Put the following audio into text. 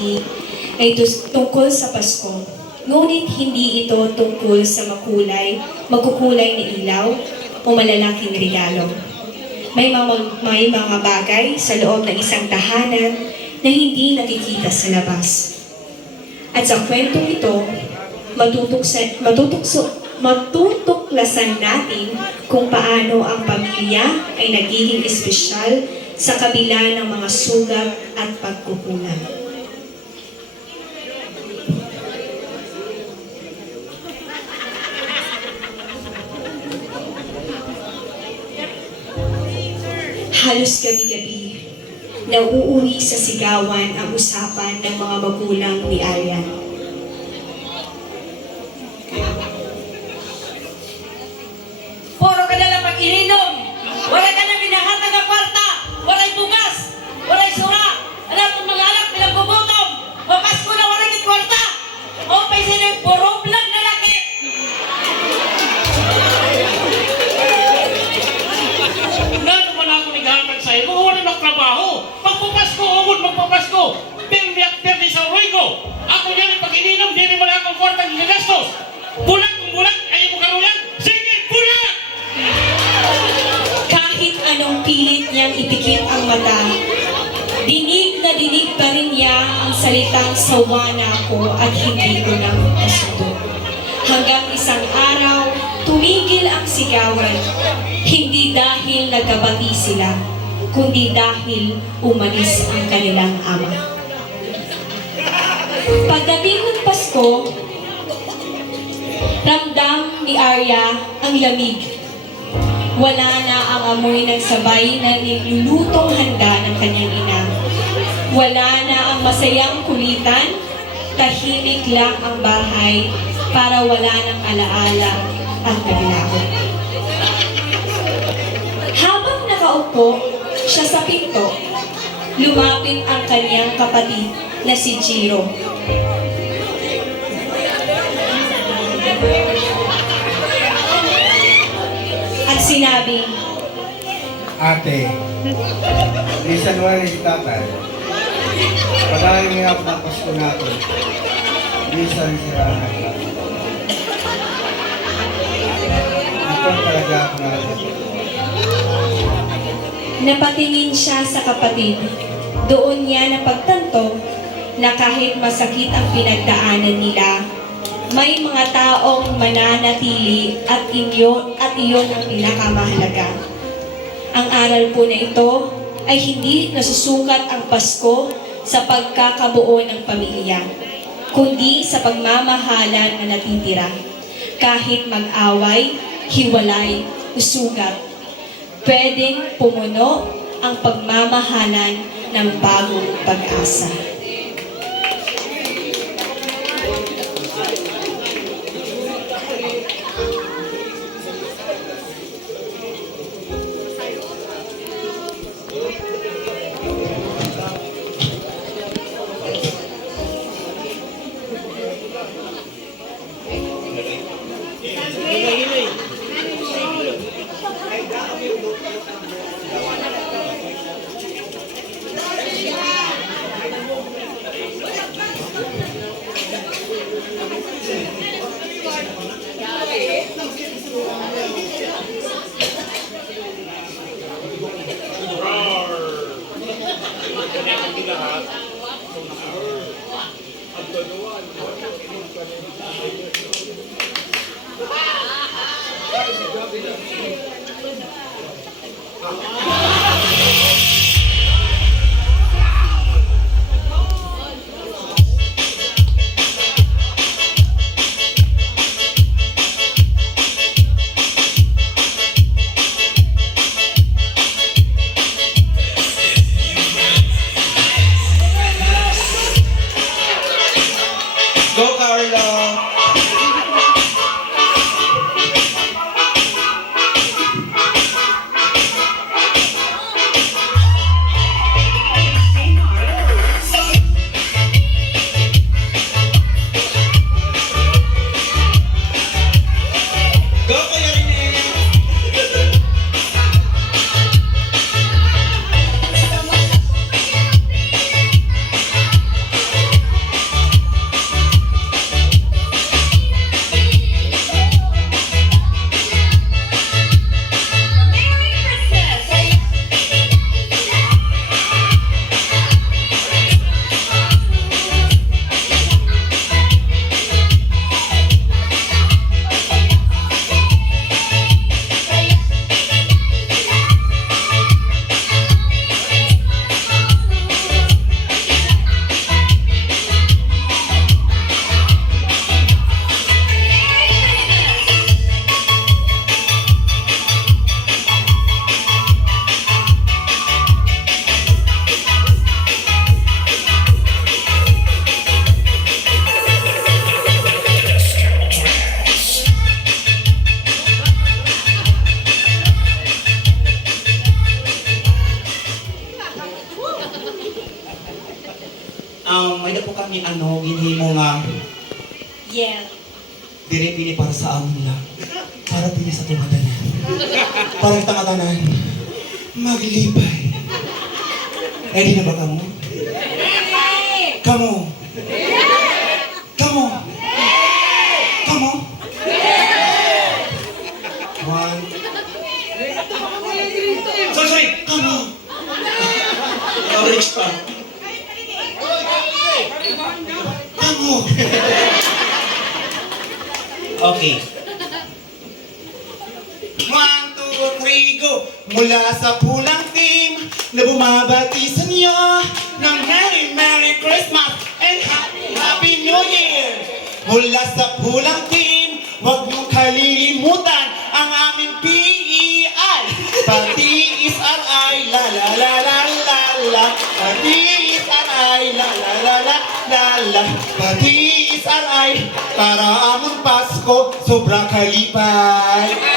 pagbabahagi ay tungkol sa Pasko. Ngunit hindi ito tungkol sa magkukulay na ilaw o malalaking regalo. May mga bagay sa loob ng isang tahanan na hindi nakikita sa labas. At sa kwentong ito, matutuklasan natin kung paano ang pamilya ay nagiging espesyal sa kabila ng mga sugat at pagkukulang. Halos gabi-gabi, nauuwi sa sigawan ang usapan ng mga magulang ni Arya. Puro ka na lang pag-ininom. Wala ka na binahatag ng kwarta. Wala'y bugas. Wala'y sura. Alam kong mga anak bilang gugutom. O Pasko na wala kang kwarta. O paisa na yung puro vlog na laki. Nano man ako naghahatag sa'yo, kung wala ng trabaho. Magpapasko, umod magpapasko. Pirmi sa Roygo. Ako yan yung pag-ininom, di rin wala akong kwarta ng gagastos. Bulag kung bulag, ayaw mo karulang. Sige, bulag! Kahit anong pilit niyang ipikit ang mata, dinig na dinig pa rin niya ang salitang sawa na ako at hindi ko nang masundo. Hanggang isang araw, tumigil ang sigawan. Hindi dahil nagkabati sila, kundi dahil umalis ang kanilang ama. Pagdating ng Pasko, ramdam ni Arya ang lamig. Wala na ang amoy ng sabay na nilulutong handa ng kanyang ina. Wala na ang masayang kulitan, tahimik lang ang bahay para wala ng alaala ang naglaho. Habang nakaupo siya sa pinto, lumapit ang kanyang kapatid na si Jiro. At sinabi, Ate, minsan wala si tatay. Padahal nga ako ng Pasko natin. Minsan sila anak. Ito talaga ako natin. napatingin siya sa kapatid. Doon niya napagtanto na kahit masakit ang pinagdaanan nila, may mga taong mananatili at iyon ang pinakamahalaga. Ang aral po na ito ay hindi nasusukat ang Pasko sa pagkakabuo ng pamilya, kundi sa pagmamahalan na natitira. Kahit mag-away, hiwalay, usugat, pwedeng pumuno ang pagmamahalan ng bagong pag-asa. Go, Carlo! may na po kami ginhimo nga Yeah. dire pili para sa amon lang. Para pili sa tumatanan. Para tumatanan. Maglipay. Ready na ba kamo? Kamo. Kamo. Kamo. One. Sorry! Kamo. Coverage pa. Kamo. Okay. 1, 2, 3, go! Mula sa pulang team na bumabati sa inyo ng Merry Merry Christmas and Happy Happy New Year! Mula sa pulang team, huwag niyong kalilimutan ang aming PEI! Pati is RI, la la la la la la. Pati is RI, la la la la la la. Pati is RI, para amon Pasko, sobra kalipay.